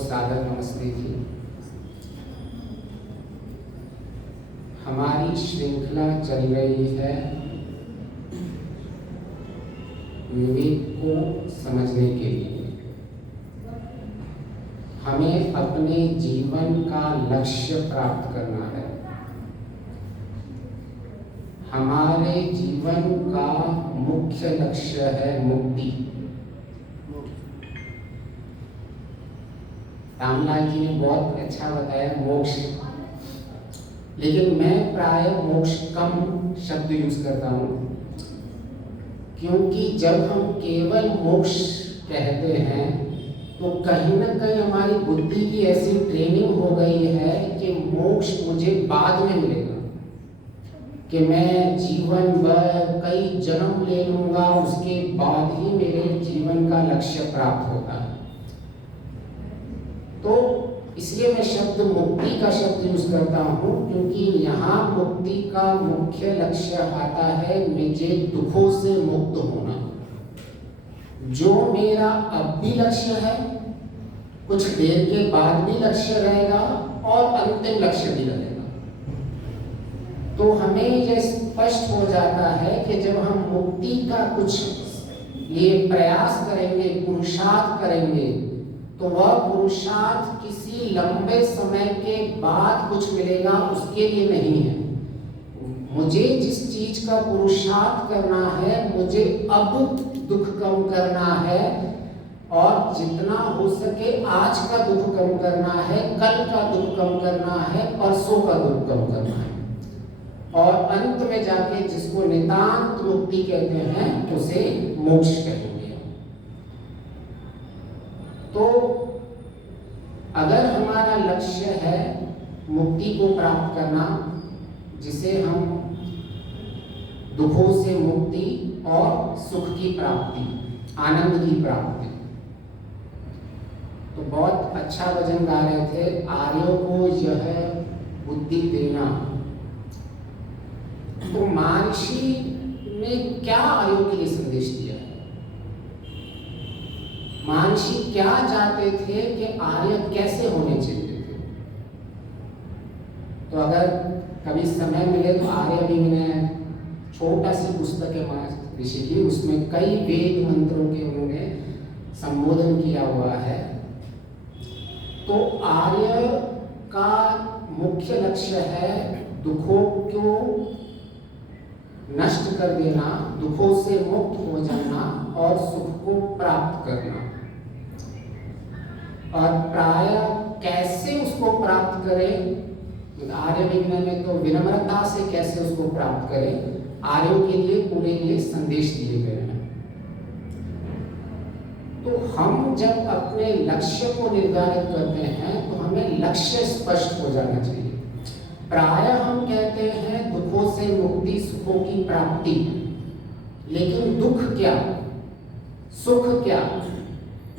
सादर नमस्ते जी। हमारी श्रृंखला चल रही है विवेक को समझने के लिए। हमें अपने जीवन का लक्ष्य प्राप्त करना है। हमारे जीवन का मुख्य लक्ष्य है मुक्ति। रामलाल जी ने बहुत अच्छा बताया मोक्ष, लेकिन मैं प्राय मोक्ष कम शब्द यूज करता हूँ, क्योंकि जब हम केवल मोक्ष कहते हैं तो कहीं ना कहीं हमारी बुद्धि की ऐसी ट्रेनिंग हो गई है कि मोक्ष मुझे बाद में मिलेगा, कि मैं जीवन भर कई जन्म ले लूंगा, उसके बाद ही मेरे जीवन का लक्ष्य प्राप्त होगा। तो इसलिए मैं शब्द मुक्ति का शब्द यूज करता हूँ, क्योंकि यहाँ मुक्ति का मुख्य लक्ष्य आता है मुझे दुखों से मुक्त होना। जो मेरा अब भी लक्ष्य है, कुछ देर के बाद भी लक्ष्य रहेगा और अंतिम लक्ष्य भी रहेगा। तो हमें यह स्पष्ट हो जाता है कि जब हम मुक्ति का कुछ लिए प्रयास करेंगे, पुरुषार्थ करेंगे, तो वह पुरुषार्थ किसी लंबे समय के बाद कुछ मिलेगा, उसके लिए नहीं है। मुझे जिस चीज का पुरुषार्थ करना है, मुझे अब दुख कम करना है, और जितना हो सके आज का दुख कम करना है, कल का दुख कम करना है, परसों का दुख कम करना है, और अंत में जाके जिसको नितांत मुक्ति कहते हैं उसे मोक्ष कहेंगे। तो अगर हमारा लक्ष्य है मुक्ति को प्राप्त करना, जिसे हम दुखों से मुक्ति और सुख की प्राप्ति, आनंद की प्राप्ति, तो बहुत अच्छा भजन गा रहे थे, आर्यों को यह बुद्धि देना। तो महर्षि ने क्या आर्यों के लिए संदेश दिया? महर्षि क्या चाहते थे कि आर्य कैसे होने चाहिए थे? तो अगर कभी समय मिले तो आर्य भी मैंने छोटा सी पुस्तक है महर्षि की, उसमें कई वेद मंत्रों के उन्होंने संबोधन किया हुआ है। तो आर्य का मुख्य लक्ष्य है दुखों को नष्ट कर देना, दुखों से मुक्त हो जाना और सुख को प्राप्त करना। और प्राय कैसे उसको प्राप्त करें, आर्य विज्ञान में तो विनम्रता से कैसे उसको प्राप्त करें, आर्यों के लिए पूरे लिए संदेश दिए गए हैं। तो हम जब अपने लक्ष्य को निर्धारित करते हैं तो हमें लक्ष्य स्पष्ट हो जाना चाहिए। प्राय हम कहते हैं दुखों से मुक्ति, सुखों की प्राप्ति, लेकिन दुख क्या, सुख क्या,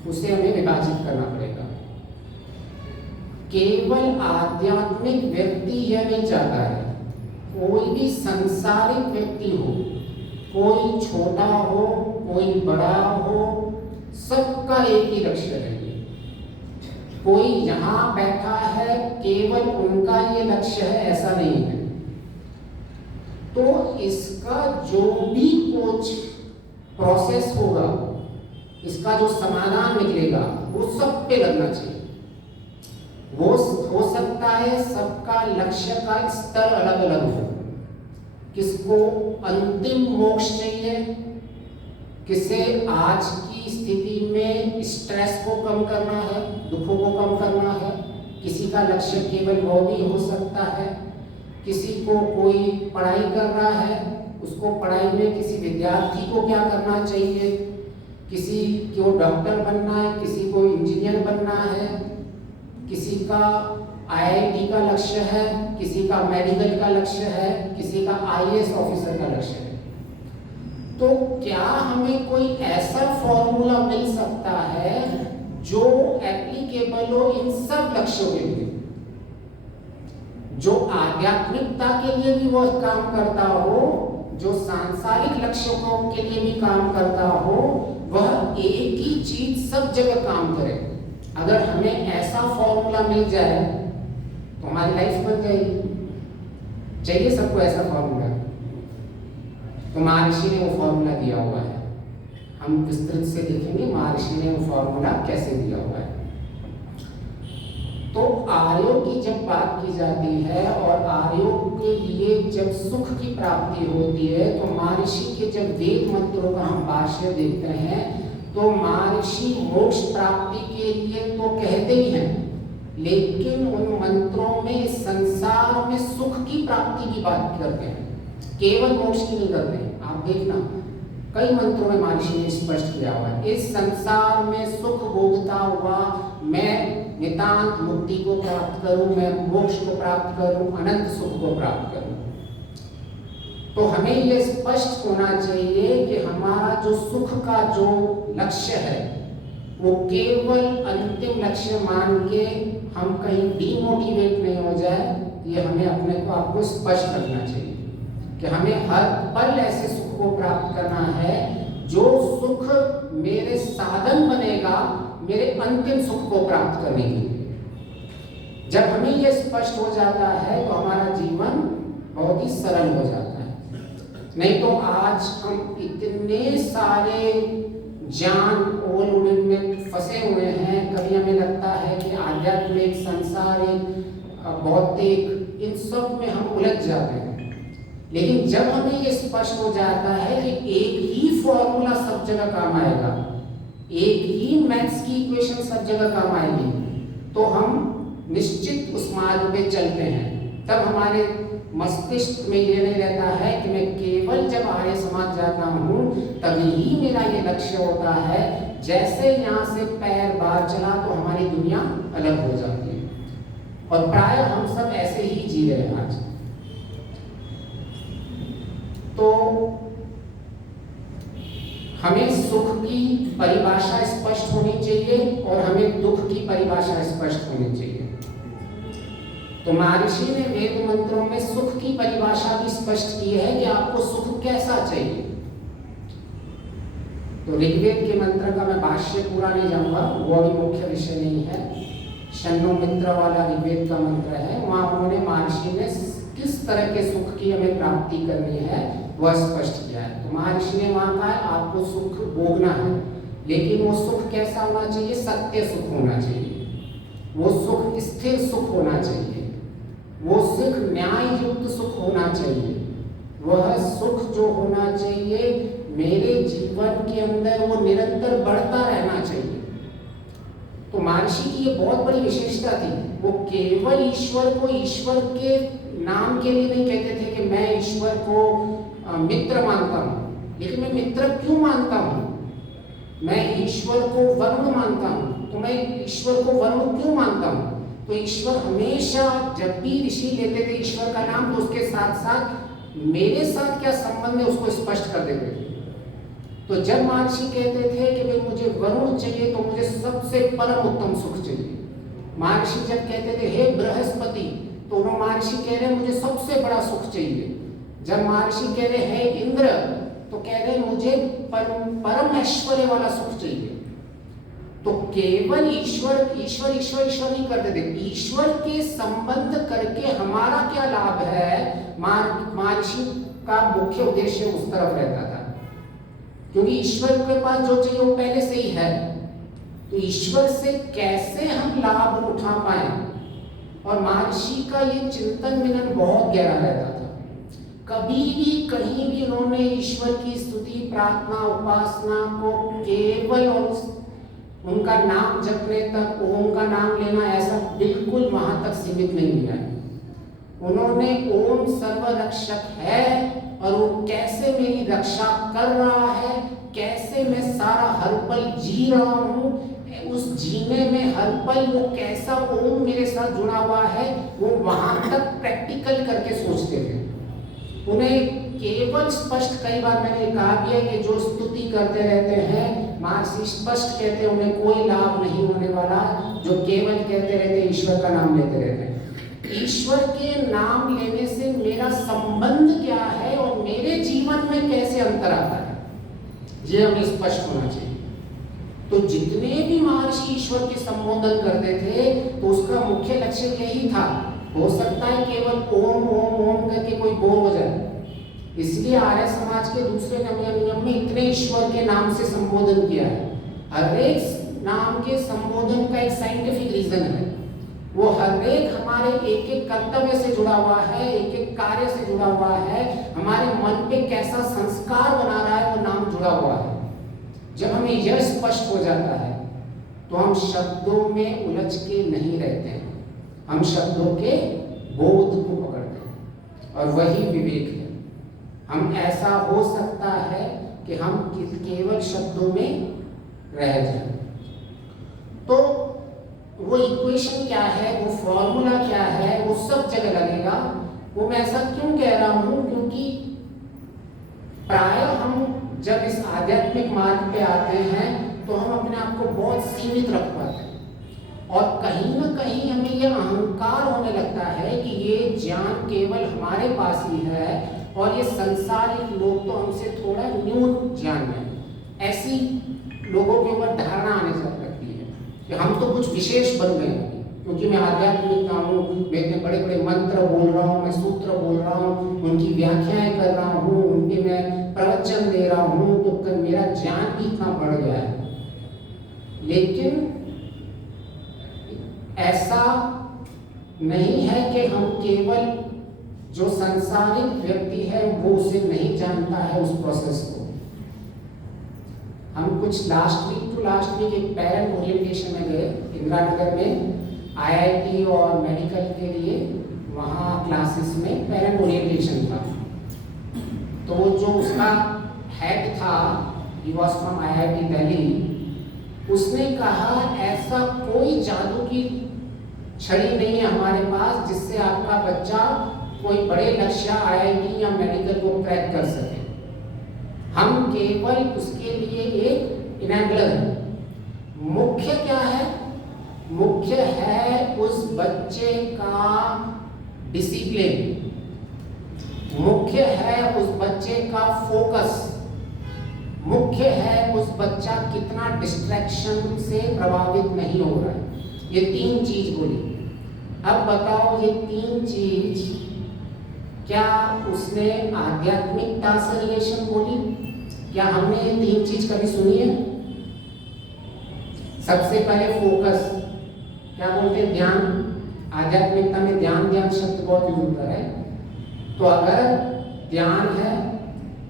उसे हमें विभाजित करना पड़ेगा। केवल आध्यात्मिक व्यक्ति यह नहीं चाहता है, कोई भी सांसारिक व्यक्ति हो, कोई छोटा हो, कोई बड़ा हो, सबका एक ही लक्ष्य है। कोई यहाँ बैठा है केवल उनका ये लक्ष्य है, ऐसा नहीं है। तो इसका जो भी कुछ प्रोसेस होगा, इसका जो समाधान निकलेगा, वो सब पे लगना चाहिए। वो हो सकता है सबका लक्ष्य का स्तर अलग अलग हो। किसको अंतिम मोक्ष चाहिए, किसे आज की स्थिति में स्ट्रेस को कम करना है, दुखों को कम करना है, किसी का लक्ष्य केवल वो भी हो सकता है। किसी को कोई पढ़ाई कर रहा है, उसको पढ़ाई में किसी विद्यार्थी को क्या करना चाहिए, किसी को डॉक्टर बनना है, किसी को इंजीनियर बनना है, किसी का आईआईटी का लक्ष्य है, किसी का मेडिकल का लक्ष्य है, किसी का आईएएस ऑफिसर का लक्ष्य है। तो क्या हमें कोई ऐसा फॉर्मूला मिल सकता है जो एप्लीकेबल हो इन सब लक्ष्यों के लिए, जो आध्यात्मिकता के लिए भी वह काम करता हो, जो सांसारिक लक्ष्यों के लिए भी काम करता हो, वह एक ही चीज सब जगह काम करे? अगर हमें ऐसा फॉर्मूला मिल जाए तो हमारी लाइफ बन जाएगी। चाहिए सबको ऐसा फॉर्मूला, तो महर्षि ने वो फॉर्मूला दिया हुआ है। हम विस्तृत से देखेंगे महर्षि ने वो फॉर्मूला कैसे दिया हुआ है। तो आर्यों की जब बात की जाती है और आर्यों के लिए जब सुख की प्राप्ति होती है, तो महर्षि के जब वेद मंत्रों का हम भाष्य देखते हैं तो महर्षि मोक्ष प्राप्ति के लिए तो कहते ही हैं, लेकिन उन मंत्रों में संसार में सुख की प्राप्ति की बात करते हैं, केवल मोक्ष की नहीं करते हैं। आप देखना कई मंत्रों में महर्षि ने स्पष्ट किया हुआ है, इस संसार में सुख भोगता हुआ मैं नितांत मुक्ति को प्राप्त करूं, मैं मोक्ष को प्राप्त करूं, अनंत सुख को प्राप्त करूं। तो हमें यह स्पष्ट होना चाहिए कि हमारा जो सुख का जो लक्ष्य है वो केवल अंतिम लक्ष्य मान के हम कहीं डीमोटिवेट नहीं हो जाए। ये हमें अपने को आपको स्पष्ट रखना चाहिए कि हमें हर पल ऐसे सुख को प्राप्त करना है जो सुख मेरे साधन बनेगा मेरे अंतिम सुख को प्राप्त करने के लिए। जब हमें यह स्पष्ट हो जाता है तो हमारा जीवन बहुत ही सरल हो जाता है। नहीं तो आज हम इतने सारे ज्ञान ओल में फंसे हुए हैं, कभी हमें लगता है कि आध्यात्मिक, सांसारिक, भौतिक, इन सब में हम उलझ जाते हैं। लेकिन जब हमें ये स्पष्ट हो जाता है कि एक ही फॉर्मूला सब जगह काम आएगा, एक ही मैथ्स की इक्वेशन सब जगह काम आएगी, तो हम निश्चित उस मार्ग पे चलते हैं। तब हमारे मस्तिष्क में ये नहीं रहता है कि मैं केवल जब आर्य समाज जाता हूँ तभी ही मेरा ये लक्ष्य होता है। जैसे यहाँ से पैर बाहर चला तो हमारी दुनिया अलग हो जाती है, और प्राय हम सब ऐसे ही जी रहे हैं आज। तो हमें सुख की परिभाषा स्पष्ट होनी चाहिए और हमें दुख की परिभाषा स्पष्ट होनी चाहिए। तो महर्षि ने वेद मंत्रों में सुख की परिभाषा भी स्पष्ट की है कि आपको सुख कैसा चाहिए। तो ऋग्वेद के मंत्र का मैं भाष्य पूरा नहीं जाऊंगा, वो अभी मुख्य विषय नहीं है। शन्नो मित्र वाला ऋग्वेद का मंत्र है, वहां उन्होंने महर्षि ने किस तरह के सुख की हमें प्राप्ति करनी है वह स्पष्ट किया है। तो महर्षि ने वहां कहा आपको सुख भोगना है, लेकिन वो सुख कैसा होना चाहिए? सत्य सुख होना चाहिए, वो सुख स्थिर सुख होना चाहिए, वो सुख न्याय युक्त सुख होना चाहिए, वह सुख जो होना चाहिए मेरे जीवन के अंदर वो निरंतर बढ़ता रहना चाहिए। तो महर्षि की ये बहुत बड़ी विशेषता थी, वो केवल ईश्वर को ईश्वर के नाम के लिए नहीं कहते थे कि मैं ईश्वर को मित्र मानता हूँ, लेकिन मैं मित्र क्यों मानता हूँ? मैं ईश्वर को वरुण मानता हूँ, तो मैं ईश्वर को वरुण क्यों मानता हूँ? तो ईश्वर हमेशा जब भी ऋषि लेते थे ईश्वर का नाम, तो उसके साथ साथ मेरे साथ क्या संबंध है उसको स्पष्ट कर देते थे। तो जब महर्षि कहते थे कि भाई मुझे वरुण चाहिए तो मुझे सबसे परम उत्तम सुख चाहिए। महर्षि जब कहते थे हे बृहस्पति, तो उन्होंने महर्षि कह रहे मुझे सबसे बड़ा सुख चाहिए। जब महर्षि कह रहे हे इंद्र, तो कह रहे मुझे परम ऐश्वर्य वाला सुख चाहिए। तो केवल ईश्वर ईश्वर ईश्वर ईश्वर नहीं करते थे, ईश्वर के संबंध करके हमारा क्या लाभ है, महर्षि का मुख्य उद्देश्य उस तरफ रहता था। क्योंकि ईश्वर के पास जो चाहिए वो पहले से ही है, तो ईश्वर से कैसे हम लाभ उठा पाए। और महर्षि का ये चिंतन मिलन बहुत गहरा रहता था। कभी भी कहीं भी उन्होंने ईश्वर की स्तुति प्रार्थना उपासना को केवल और उनका नाम जपने तक, ओम का नाम लेना, ऐसा बिल्कुल वहां तक सीमित नहीं किया है। उन्होंने ओम सर्वरक्षक है और वो कैसे मेरी रक्षा कर रहा है, कैसे मैं सारा हर पल जी रहा हूँ, उस जीने में हर पल वो कैसा ओम मेरे साथ जुड़ा हुआ है, वो वहां तक प्रैक्टिकल करके सोचते थे। उन्हें केवल स्पष्ट, कई बार मैंने कहा भी है कि जो स्तुति करते रहते हैं, महर्षि स्पष्ट कहते हैं उन्हें कोई लाभ नहीं होने वाला, जो केवल कहते रहते ईश्वर का नाम लेते रहते हैं। ईश्वर के नाम लेने से मेरा संबंध क्या है और मेरे जीवन में कैसे अंतर आता है, ये हमें स्पष्ट होना चाहिए। तो जितने भी महर्षि ईश्वर के संबोधन करते थे तो उसका मुख्य लक्ष्य यही था। हो सकता है केवल ओम ओम ओम करके कोई बोर हो जाए, इसलिए आर्य समाज के दूसरे नियम में इतने ईश्वर के नाम से संबोधन किया है। हर एक नाम के संबोधन का एक साइंटिफिक रीजन है, वो हर एक हमारे एक एक कर्तव्य से जुड़ा हुआ है, एक एक कार्य से जुड़ा हुआ है, हमारे मन पे कैसा संस्कार बना रहा है वो नाम जुड़ा हुआ है। जब हमें यह स्पष्ट हो जाता है तो हम शब्दों में उलझ के नहीं रहते हैं, हम शब्दों के बोध को पकड़ते हैं और वही विवेक है। हम ऐसा हो सकता है कि हम केवल शब्दों में रह जाएं। तो वो इक्वेशन क्या है, वो फॉर्मूला क्या है, वो सब जगह लगेगा। वो मैं ऐसा क्यों कह रहा हूं, क्योंकि प्रायः हम जब इस आध्यात्मिक मार्ग पे आते हैं तो हम अपने आप को बहुत सीमित रख पाते हैं और कहीं ना कहीं हमें यह अहंकार होने लगता है कि ये ज्ञान केवल हमारे पास ही है और ये संसारिक लोग तो हमसे थोड़ा न्यून ज्ञान में। ऐसी लोगों के ऊपर धारणा आने लगती है कि हम तो कुछ विशेष बन गए हैं क्योंकि मैं आध्यात्मिक का हूँ, मैं इतने बड़े बड़े मंत्र बोल रहा हूँ, मैं सूत्र बोल रहा हूँ, उनकी व्याख्याएं कर रहा हूँ, उनके मैं प्रवचन दे रहा हूँ, तो मेरा ज्ञान भी इतना बढ़ गया है। लेकिन ऐसा नहीं है कि हम केवल जो संसारिक व्यक्ति है वो उसे नहीं जानता है उस प्रोसेस को। हम कुछ लास्ट वीक एक पेरेंट ओरिएंटेशन में गए इंदिरा नगर में, आईआईटी और मेडिकल के लिए, वहाँ क्लासेस में पेरेंट ओरिएंटेशन था। तो वो जो उसका हेड था, he was from IIT Delhi, उसने कहा ऐसा कोई जादू की छड़ी नहीं है हमारे पास जिससे आपका बच्चा कोई बड़े लक्ष्य आईआईटी या मेडिकल को क्रैक कर सके। हम केवल उसके लिए एक इनेबलर है। मुख्य क्या है? मुख्य है उस बच्चे का डिसिप्लिन, मुख्य है उस बच्चे का फोकस, मुख्य है उस बच्चा कितना डिस्ट्रैक्शन से प्रभावित नहीं हो रहा है। ये तीन चीज बोली। अब बताओ ये तीन चीज क्या उसने आध्यात्मिकता से रिलेशन बोली? क्या हमने ये तीन चीज कभी सुनी है? सबसे पहले फोकस, क्या बोलते हैं? ध्यान। आध्यात्मिकता में ध्यान शब्द बहुत यूज होता है। तो अगर ध्यान है,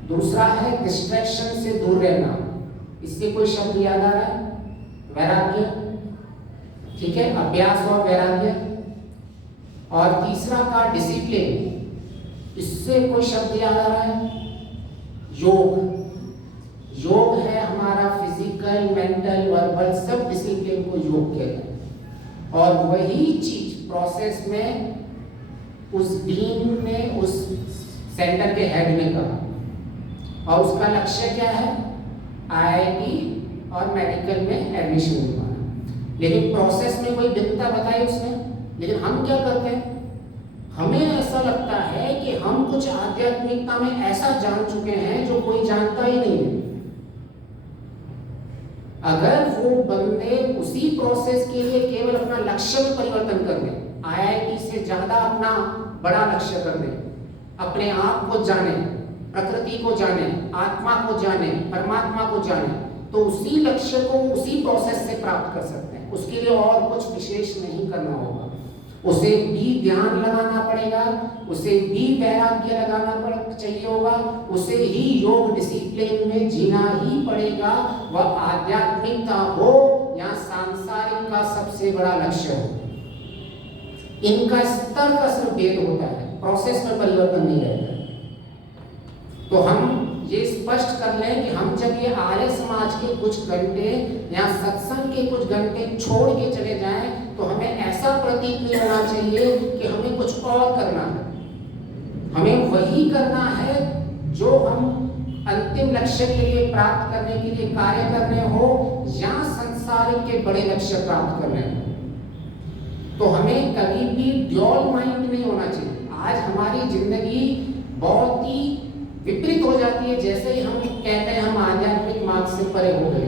दूसरा है डिस्ट्रैक्शन से दूर रहना, इससे कोई शब्द याद आ रहा है? वैराग्य, ठीक है, अभ्यास और वैराग्य। और तीसरा का डिसिप्लिन, इससे कोई शब्द याद आ रहा है? योग। योग है हमारा फिजिकल, मेंटल, वर्बल सब डिसिप्लिन को योग कहते हैं। और वही चीज प्रोसेस में उस डीन ने, उस सेंटर के हेड ने कहा, और उसका लक्ष्य क्या है? आईआईटी और मेडिकल में एडमिशन दिलवाना। लेकिन प्रोसेस में कोई भिन्नता बताई उसने। लेकिन हम क्या करते हैं? हमें ऐसा लगता है कि हम कुछ आध्यात्मिकता में ऐसा जान चुके हैं जो कोई जानता ही नहीं है। अगर वो बंदे उसी प्रोसेस के लिए केवल अपना लक्ष्य में परिवर्तन कर दें, आईआईटी से ज्यादा अपना बड़ा लक्ष्य कर दें, अपने आप को जाने, प्रकृति को जाने, आत्मा को जाने, परमात्मा को जाने, तो उसी लक्ष्य को उसी प्रोसेस से प्राप्त कर सकते हैं। उसके लिए और कुछ विशेष नहीं करना होगा। उसे भी ध्यान लगाना पड़ेगा, उसे भी वैराग्य लगाना चाहिए होगा, उसे ही योग डिसिप्लिन में जीना ही पड़ेगा। वह आध्यात्मिकता हो या सांसारिक का सबसे बड़ा लक्ष्य हो, इनका स्तर का सिर्फ भेद होता है, प्रोसेस में परिवर्तन नहीं रहता। तो हम ये स्पष्ट कर लें कि हम जब ये आर्य समाज के कुछ घंटे या सत्संग के कुछ घंटे छोड़ के चले जाएं तो हमें ऐसा प्रतीत नहीं होना चाहिए कि हमें कुछ और करना है। हमें वही करना है जो हम अंतिम लक्ष्य के लिए प्राप्त करने के लिए कार्य करने हो या संसारिक के बड़े लक्ष्य प्राप्त करने हो। तो हमें कभी भी ड्यूअल माइंड नहीं होना चाहिए। आज हमारी जिंदगी बहुत ही विपरीत हो जाती है जैसे ही हम कहते हैं हम आध्यात्मिक मार्ग से परे हो गए।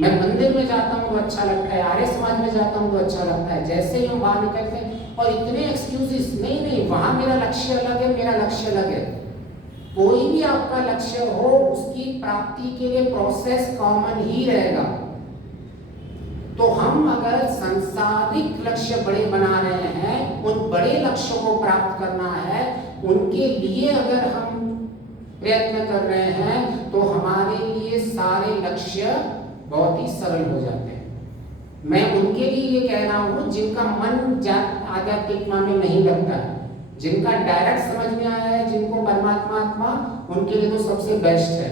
मैं मंदिर में जाता हूँ तो अच्छा लगता है, आर्य समाज में जाता हूँ तो अच्छा लगता है, जैसे ही हम बाहर निकलते हैं और इतने एक्सक्यूजेस, नहीं नहीं वहाँ मेरा लक्ष्य अलग है, मेरा लक्ष्य अलग है। कोई भी आपका लक्ष्य हो, उसकी प्राप्ति के लिए प्रोसेस कॉमन ही रहेगा। तो हम अगर सांसारिक लक्ष्य बड़े बना रहे हैं, उन बड़े लक्ष्यों को प्राप्त करना है, उनके लिए अगर हम प्रयत्न कर रहे हैं, तो हमारे लिए सारे लक्ष्य बहुत ही सरल हो जाते हैं। मैं उनके लिए ये कह रहा हूँ जिनका मन आध्यात्मिक में नहीं लगता है, जिनका डायरेक्ट समझ में आया है, जिनको परमात्मा आत्मा, उनके लिए तो सबसे बेस्ट है।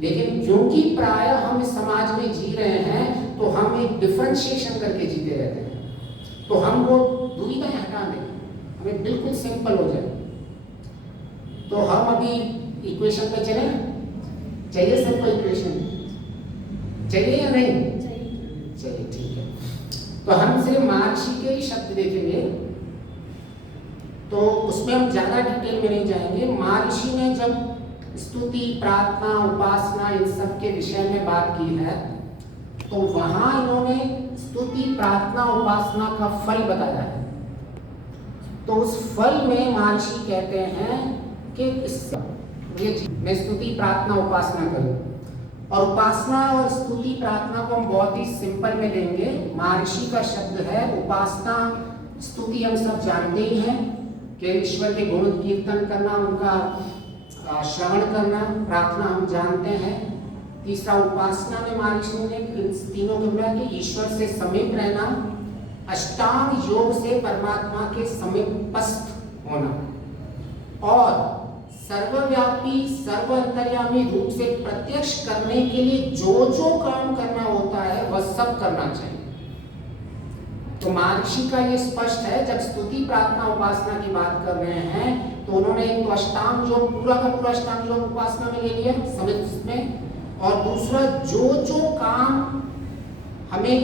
लेकिन क्योंकि प्राय हम इस समाज में जी रहे हैं, तो हम एक डिफरेंशिएशन करके जीते रहते हैं। तो हम वो दुविधाएं हटा दें, हमें बिल्कुल सिंपल हो जाए। तो हम अभी इक्वेशन पे चले, चाहिए सबको इक्वेशन, चाहिए या नहीं? चलिए ठीक है। तो हम सिर्फ महर्षि के ही शब्द देखेंगे, तो उसमें हम ज्यादा डिटेल में नहीं जाएंगे। महर्षि ने जब स्तुति, प्रार्थना, उपासना इन सब के विषय में बात की है, तो वहां इन्होंने स्तुति, प्रार्थना, उपासना का फल बताया है। तो उस फल में महर्षि कहते हैं कि मैं स्तुति, प्रार्थना, उपासना करूं। और उपासना और स्तुति, प्रार्थना को हम बहुत ही सिंपल में लेंगे। महर्षि का शब्द है उपासना। स्तुति हम सब जानते ही हैं कि ईश्वर के गुण कीर्तन करना, उनका श्रवण करना। प्रार्थना हम जानते हैं। तीसरा उपासना में महर्षि ने इन तीनों के बोला कि ईश्वर से समीप रहना, अष्टांग योग से परमात्मा के समीपस्थ होना, और सर्वव्यापी सर्वअंतर्यामी रूप से प्रत्यक्ष करने के लिए जो जो काम करना होता है वह सब करना चाहिए। तो महर्षि का ये स्पष्ट है। जब स्तुति, प्रार्थना, उपासना की बात कर रहे हैं, तो उन्होंने एक तो अष्टांग योग, पूरा का पूरा अष्टांग योग उपासना में ले लिया समित में, और दूसरा जो जो काम हमें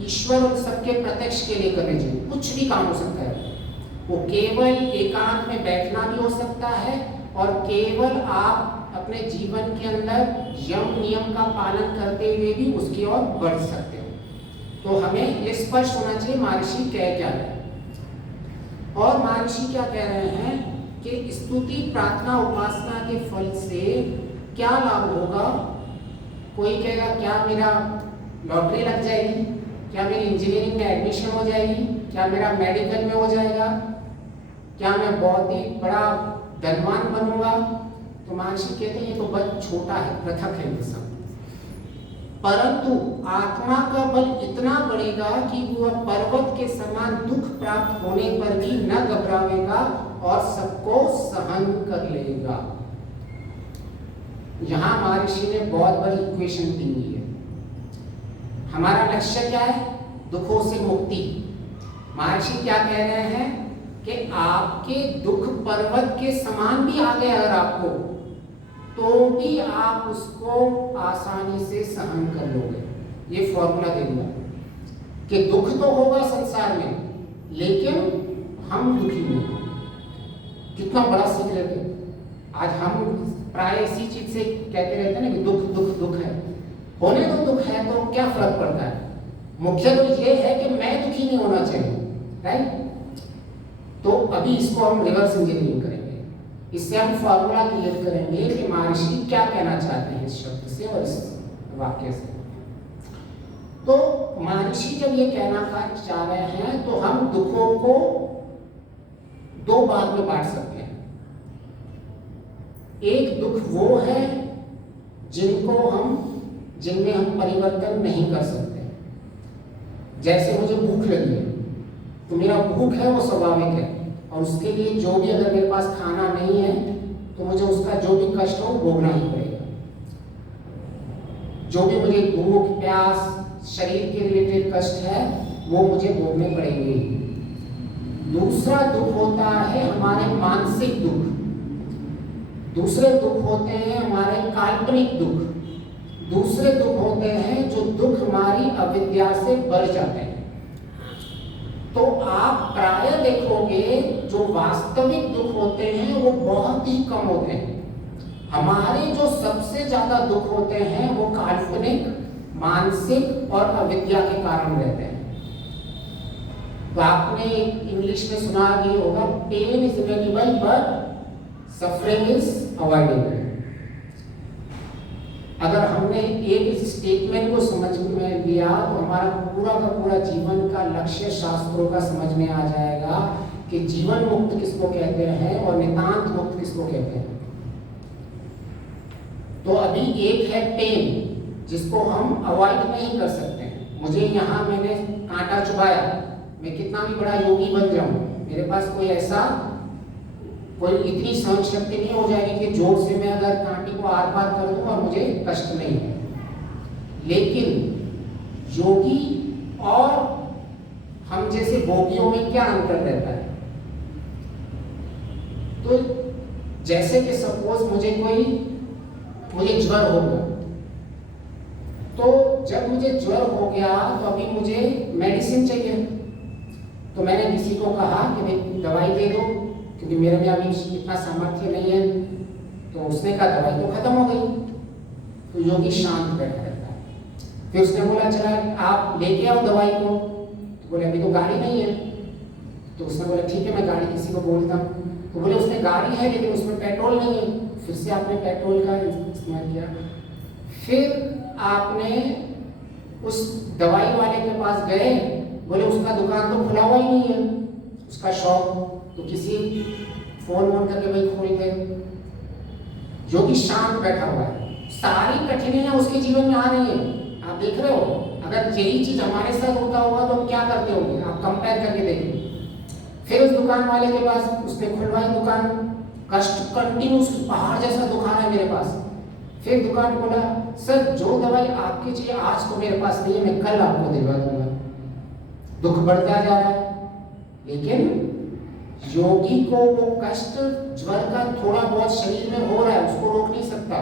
ईश्वर और सबके प्रत्यक्ष के लिए करने चाहिए, कुछ भी काम हो सकता है। वो केवल एकांत में बैठना भी हो सकता है, और केवल आप अपने जीवन के अंदर यम नियम का पालन करते हुए भी उसकी ओर बढ़ सकते हो। तो हमें ये स्पष्ट होना चाहिए महर्षि कह क्या रहे हैं। और महर्षि क्या कह रहे हैं कि स्तुति, प्रार्थना, उपासना के फल से क्या लाभ होगा। कोई कहेगा क्या मेरा लॉटरी लग जाएगी, क्या मेरी इंजीनियरिंग में एडमिशन हो जाएगी, क्या मेरा मेडिकल में हो जाएगा, क्या मैं बहुत ही बड़ा धनवान बनूंगा। तो महर्षि कहते हैं ये तो बहुत छोटा है, पृथक है ये सब। परंतु आत्मा का बल इतना बढ़ेगा कि वह पर्वत के समान दुख प्राप्त होने पर भी न घबराएगा और सबको सहन कर लेगा। यहां महर्षि ने बहुत बड़ी इक्वेशन दी हुई है। हमारा लक्ष्य क्या है? दुखों से मुक्ति। महर्षि क्या कह रहे हैं कि आपके दुख पर्वत के समान भी आ गए अगर आपको, तो भी आप उसको आसानी से सहन कर लोगे। ये फॉर्मूला दे दिया कि दुख तो होगा संसार में, लेकिन हम दुखी नहीं। कितना बड़ा सीक्रेट है। आज हम प्राय इसी चीज से कहते रहते हैं ना कि दुख दुख दुख है। होने तो दुख है, तो क्या फर्क पड़ता है? मुख्य तो ये है कि मैं दुखी नहीं होना चाहिए, राइट? तो अभी इसको हम रिवर्स इंजीनियरिंग करेंगे। इससे हम फॉर्मूला क्लियर करेंगे कि महर्षि क्या कहना चाहते हैं इस शब्द से और इस वाक्य से। तो महर्षि जब ये कहना चाह रहे हैं, तो हम दुखों को दो भाग में बांट सकते हैं। एक दुख वो है जिनमें हम परिवर्तन नहीं कर सकते। जैसे मुझे भूख लगी है, तो मेरा भूख है वो स्वाभाविक है, और उसके लिए जो भी, अगर मेरे पास खाना नहीं है तो मुझे उसका जो भी कष्ट हो भोगना ही पड़ेगा। जो भी मुझे भूख, प्यास, शरीर के रिलेटेड कष्ट है वो मुझे भोगने पड़ेंगे। दूसरा दुख होता है हमारे मानसिक दुख। दूसरे दुख होते हैं हमारे काल्पनिक दुख। दूसरे दुख होते हैं जो दुख हमारी अविद्या से बढ़ जाते हैं। तो आप प्राय देखोगे जो वास्तविक दुख होते हैं वो बहुत ही कम होते हैं। हमारे जो सबसे ज्यादा दुख होते हैं वो काल्पनिक मानसिक और अविद्या के कारण रहते हैं। तो आपने इंग्लिश में सुना भी होगा, pain is inevitable but suffering is avoidable. अगर हमने एक इस स्टेटमेंट को समझ में लिया तो हमारा पूरा का पूरा जीवन का लक्ष्य शास्त्रों का समझ में आ जाएगा कि जीवन मुक्त किसको कहते हैं और नितांत मुक्त किसको कहते हैं। तो अभी एक है पेन, जिसको हम अवॉइड नहीं कर सकते हैं। मुझे यहाँ मैंने कांटा चुभाया, मैं कितना भी बड़ा योगी बन जाऊं, मेरे पास कोई इतनी सहन शक्ति नहीं हो जाएगी कि जोर से मैं अगर कांटे को आर पार कर दूं और मुझे कष्ट नहीं है। लेकिन योगी और हम जैसे भोगियों में क्या अंतर रहता है? तो जैसे कि सपोज मुझे ज्वर हो गया, तो जब मुझे ज्वर हो गया तो अभी मुझे मेडिसिन चाहिए। तो मैंने किसी को कहा कि भाई दवाई दे दो, क्योंकि मेरे में अभी इतना सामर्थ्य नहीं है। तो उसने कहा दवाई तो खत्म हो गई। तो योगी शांत बैठा रहता है। फिर उसने बोला चला आप लेके आओ दवाई को। तो बोले अभी तो गाड़ी नहीं है। तो उसने बोला ठीक है मैं गाड़ी किसी को बोलता हूँ। तो बोले उसने गाड़ी है लेकिन उसमें पेट्रोल नहीं है। फिर से आपने पेट्रोल का इस्तेमाल किया। फिर आपने उस दवाई वाले के पास गए, बोले उसका दुकान तो खुला हुआ ही नहीं है, उसका शॉप। तो किसी फोन करके भाई खोल गए। योगी शांत बैठा हुआ है, सारी कठिनाइयां उसके जीवन में आ रही है। आप देख रहे हो, अगर यही चीज हमारे साथ होता होगा तो हम क्या करते होंगे? आप कंपेयर करके देखिए। फिर उस दुकान वाले के पास उसने खुलवाई दुकान, कष्ट कंटिन्यूस पहाड़ जैसा दुकान है मेरे पास। फिर दुकान बोला सर जो दवाई आपकी चाहिए आज तो मेरे पास नहीं है, मैं कल आपको दिलवा दूंगा। दुख बढ़ता जा रहा है, लेकिन योगी को वो कष्ट ज्वर का थोड़ा बहुत शरीर में हो रहा है, उसको रोक नहीं सकता।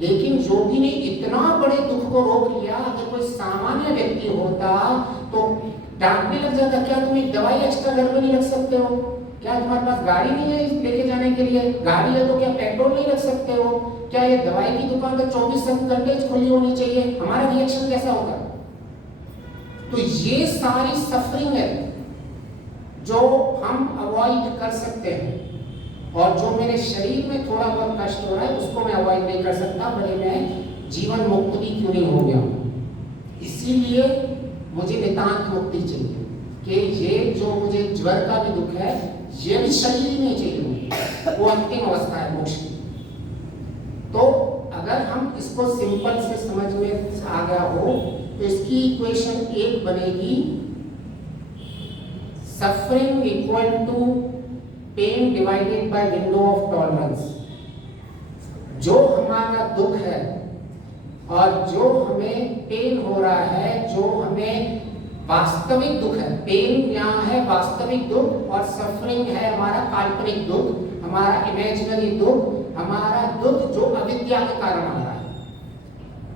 लेकिन योगी ने इतना बड़े दुख को रोक लिया, अगर कोई सामान्य व्यक्ति होता तो डांटने लग जाता, क्या तुम एक दवाई एक्स्ट्रा घर में नहीं रख सकते हो? क्या तुम्हारे पास गाड़ी नहीं है लेके जाने के लिए? गाड़ी है तो क्या पेट्रोल नहीं रख सकते हो? क्या ये दवाई की दुकान तो 24 घंटे खुली होनी चाहिए? हमारा रिएक्शन कैसा होगा? तो ये सारी सफरिंग है जो हम अवॉइड कर सकते हैं, और जो मेरे शरीर में थोड़ा बहुत कष्ट हो रहा है उसको मैं अवॉइड नहीं कर सकता, भले मैं जीवन मुक्त भी क्यों नहीं हो गया। इसीलिए मुझे नितांत मुक्ति चाहिए कि ये जो मुझे ज्वर का भी दुख है ये भी शरीर ही नहीं चाहिए मुझे, वो अंतिम अवस्था है मोक्ष की। तो अगर हम इसको सिंपल से समझ में आ गया हो तो इसकी इक्वेशन एक बनेगी, suffering equal to pain divided by window of tolerance. जो हमारा दुख है और जो हमें पेन हो रहा है, जो हमें वास्तविक दुख है, पेन यहाँ है वास्तविक दुख और सफरिंग है हमारा काल्पनिक दुख, हमारा इमेजिनरी दुख, हमारा दुख जो अविद्या के कारण आ रहा है।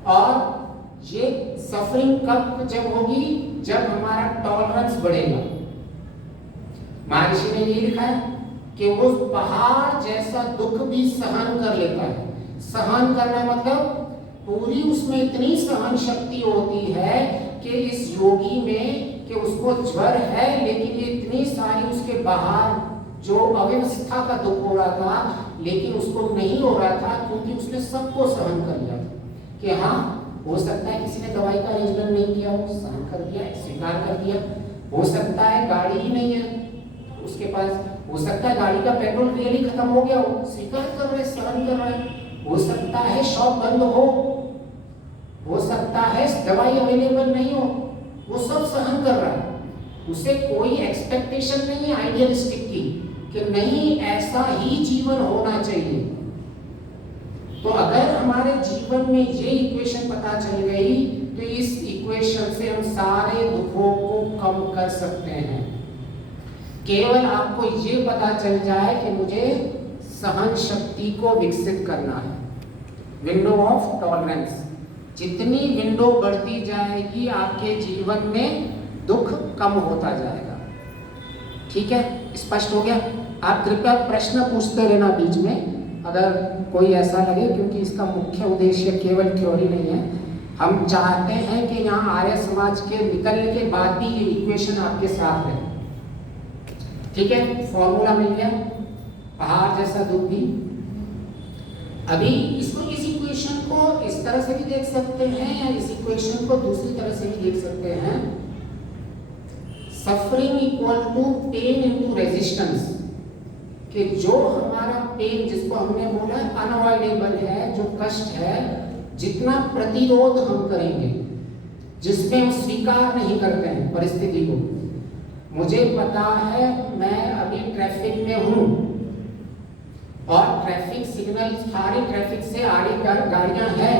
और ये सफरिंग कब जब होगी? जब हमारा टॉलरेंस बढ़ेगा। महर्षि ने ये लिखा है कि वो पहाड़ जैसा दुख भी सहन कर लेता है। सहन करना मतलब पूरी उसमें इतनी सहन शक्ति होती है कि इस योगी में कि उसको ज्वर है लेकिन ये इतनी सारी उसके बाहर जो अव्यवस्था का दुख हो रहा था लेकिन उसको नहीं हो रहा था, क्योंकि उसने सबको सहन कर लिया कि हाँ हो सकता है किसी ने दवाई का अरेंजमेंट नहीं किया हो, सहन कर दिया, स्वीकार कर दिया। हो सकता है गाड़ी ही नहीं है उसके पास, हो सकता है गाड़ी का पेट्रोल रियली खत्म हो गया हो, स्वीकार कर रहे, सहन कर रहे। हो सकता है शॉप बंद हो सकता है दवाई अवेलेबल नहीं हो, वो सब सहन कर रहा है। उसे कोई एक्सपेक्टेशन नहीं है आइडियलिस्टिक की कि नहीं ऐसा ही जीवन होना चाहिए। तो अगर हमारे जीवन में ये इक्वेशन पता चल गई तो इस इक्वेशन से हम सारे दुखों को कम कर सकते हैं। केवल आपको ये पता चल जाए कि मुझे सहन शक्ति को विकसित करना है, विंडो ऑफ टॉलरेंस। जितनी विंडो बढ़ती जाएगी आपके जीवन में दुख कम होता जाएगा। ठीक है, स्पष्ट हो गया? आप कृपया प्रश्न पूछते रहना बीच में अगर कोई ऐसा लगे, क्योंकि इसका मुख्य उद्देश्य केवल थ्योरी नहीं है, हम चाहते हैं कि यहाँ आर्य समाज के निकलने के बाद भी ये इक्वेशन आपके साथ रहे। ठीक है, फॉर्मूला मिल गया, पहाड़ जैसा दूध भी। अभी इसको इस इक्वेशन को इस तरह से भी देख सकते हैं या इस इक्वेशन को दूसरी तरह से भी देख सकते हैं। Suffering equal to pain into resistance, कि जो हमारा पेन जिसको हमने बोला अनअवॉइडेबल है, जो कष्ट है, जितना प्रतिरोध हम करेंगे, जिसमें हम स्वीकार नहीं करते हैं परिस्थिति को। मुझे पता है मैं अभी ट्रैफिक में हूँ और ट्रैफिक सिग्नल, सारी ट्रैफिक से आगे गाड़ियां हैं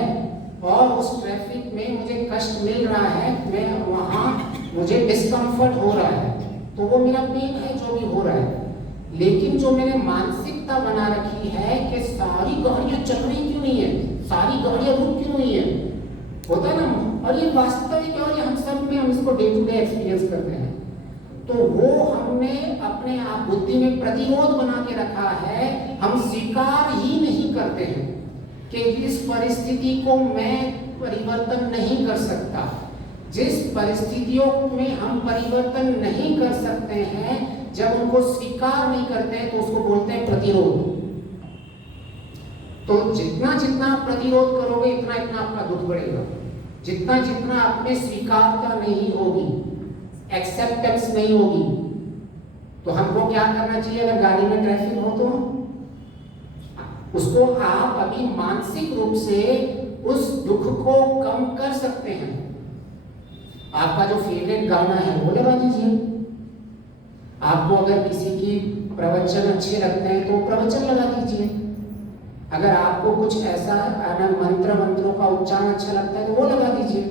और उस ट्रैफिक में मुझे कष्ट मिल रहा है, मैं वहाँ मुझे डिस्कम्फर्ट हो रहा है, तो वो मेरा पेन है जो भी हो रहा है। लेकिन जो मैंने मानसिकता बना रखी है कि सारी गाड़ियां चल रही क्यों नहीं है, सारी गाड़ियां रुक क्यों नहीं है, होता है ना। और ये वास्तविक है और ये हम सब में, हम इसको डे टू डे एक्सपीरियंस करते हैं। तो वो हमने अपने आप बुद्धि में प्रतिरोध बना के रखा है, हम स्वीकार ही नहीं करते हैं कि इस परिस्थिति को मैं परिवर्तन नहीं कर सकता। जिस परिस्थितियों में हम परिवर्तन नहीं कर सकते हैं, जब उनको स्वीकार नहीं करते हैं तो उसको बोलते हैं प्रतिरोध। तो जितना जितना आप प्रतिरोध करोगे इतना इतना आपका दुख बढ़ेगा। जितना जितना आप में स्वीकारता नहीं होगी, एक्सेप्टेंस नहीं होगी, तो हमको क्या करना चाहिए? अगर गाड़ी में ट्रैफिक हो तो उसको आप अभी मानसिक रूप से उस दुख को कम कर सकते हैं। आपका जो फेवरेट गाना है वो लगा दीजिए। आपको अगर किसी की प्रवचन अच्छे लगते हैं तो प्रवचन लगा दीजिए। अगर आपको कुछ ऐसा मंत्रों का उच्चारण अच्छा लगता है तो वो लगा दीजिए।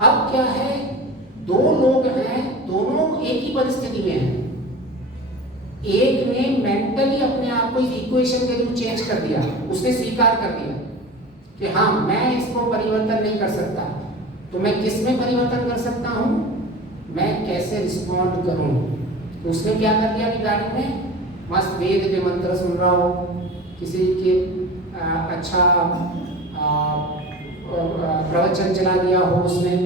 अब क्या है, दो लोग हैं, दोनों एक ही परिस्थिति में हैं। एक ने मेंटली अपने आप को इस इक्वेशन के थ्रू चेंज कर दिया, उसने स्वीकार कर दिया कि हाँ मैं इसको परिवर्तन नहीं कर सकता, तो मैं किस में परिवर्तन कर सकता हूँ, मैं कैसे रिस्पॉन्ड करूँ। तो उसने क्या कर दिया कि गाड़ी में मस्त वेद के मंत्र सुन रहा हो, किसी के अच्छा प्रवचन चला दिया हो उसने,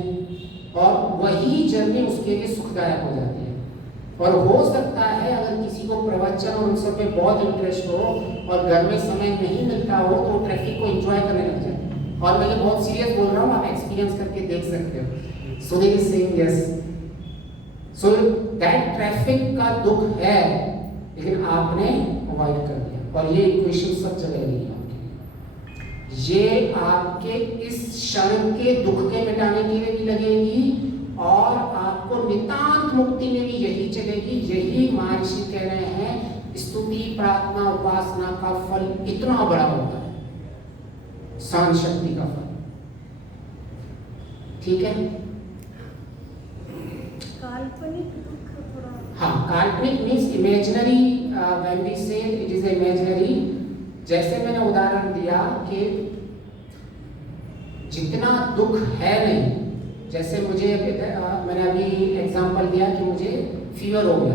और वही जर्नी उसके लिए सुखदायक हो जाती है। और हो सकता है अगर किसी को प्रवचन और उन सब में बहुत इंटरेस्ट हो और घर में समय नहीं मिलता हो तो ट्रैफिक को एंजॉय करने लग जाए। और मैं ये बहुत सीरियस बोल रहा हूँ, आप एक्सपीरियंस करके देख सकते हो। Sudhir Singh, yes, so that traffic का दुख है, लेकिन आपने अवॉइड कर दिया। और ये इक्वेशन सब जगह नहीं है आपके, ये आपके इस क्षण के दुख के मिटाने के लिए भी लगेगी और आपको नितांत मुक्ति में भी यही चलेगी। यही महर्षि कह रहे हैं, स्तुति प्रार्थना उपासना का फल इतना बड़ा होता है, सहन शक्ति का फल। ठीक है, काल्पनिक दुख थोड़ा, हाँ, काल्पनिक मीन्स इमेजिनरी, व्हेन वी से इट इज इमेजिनरी। जैसे मैंने उदाहरण दिया कि जितना दुख है नहीं, जैसे मुझे मैंने अभी एग्जांपल दिया कि मुझे फीवर हो गया,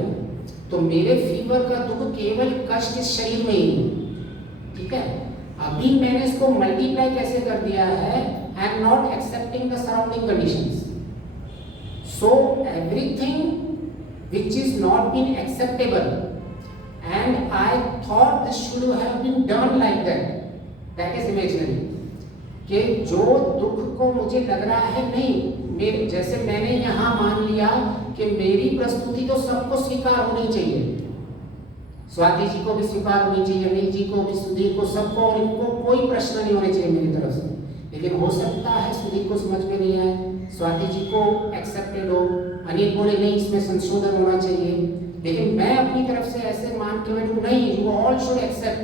तो मेरे फीवर का दुख केवल कष्ट इस शरीर में ही है। ठीक है, अभी मैंने इसको मल्टीप्लाई कैसे कर दिया है, I am not accepting the surrounding conditions, so everything which is not been acceptable and I thought this should have been done like that is imaginary। कि जो दुख को मुझे लग रहा है नहीं, मेरे जैसे मैंने यहाँ मान लिया कि मेरी प्रस्तुति तो सबको स्वीकार होनी चाहिए, स्वाति जी को भी स्वीकार होनी चाहिए, अनिल जी को भी, सुधीर को, सबको, और इनको कोई प्रश्न नहीं होने चाहिए मेरी तरफ से। लेकिन हो सकता है सुधीर को समझ में नहीं आए, स्वाति जी को एक्सेप्टेड हो, अनिल बोले नहीं इसमें संशोधन होना चाहिए, लेकिन मैं अपनी तरफ से ऐसे मान के बैठूं नहीं, यू ऑल शुड एक्सेप्ट।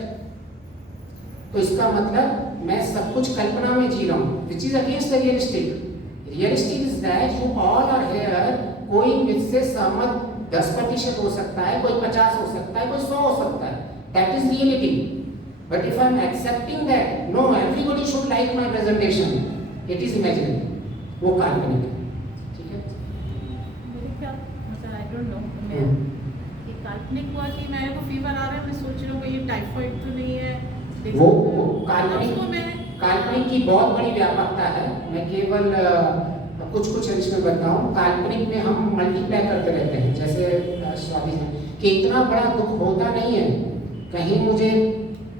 तो इसका मतलब मैं सब कुछ कल्पना में जी रहा हूँ, which is against the realistic. Realistic is that you all are here, कोई मुझसे सहमत 10% हो सकता है, कोई 50 हो सकता है, कोई 100 हो सकता है, that is reality. But if I am accepting that no everybody should like my presentation, it is imaginary, वो काल्पनिक है। ठीक है, मेरे क्या मतलब आई डोंट नो, मैं ये काल्पनिक हुआ कि मेरे को फीवर आ रहा है, मैं सोच रहा हूँ कि ये टाइफाइड तो नहीं है, वो काल्पनिक, उसको मैं काल्पनिक की बहुत बड़ी व्यापकता है। मैं केवल कुछ एडिशनल बताऊं। काल्पनिक में हम मल्टीप्लाई करते रहते हैं, जैसे स्वाति जी कि इतना बड़ा दुख होता नहीं है, कहीं मुझे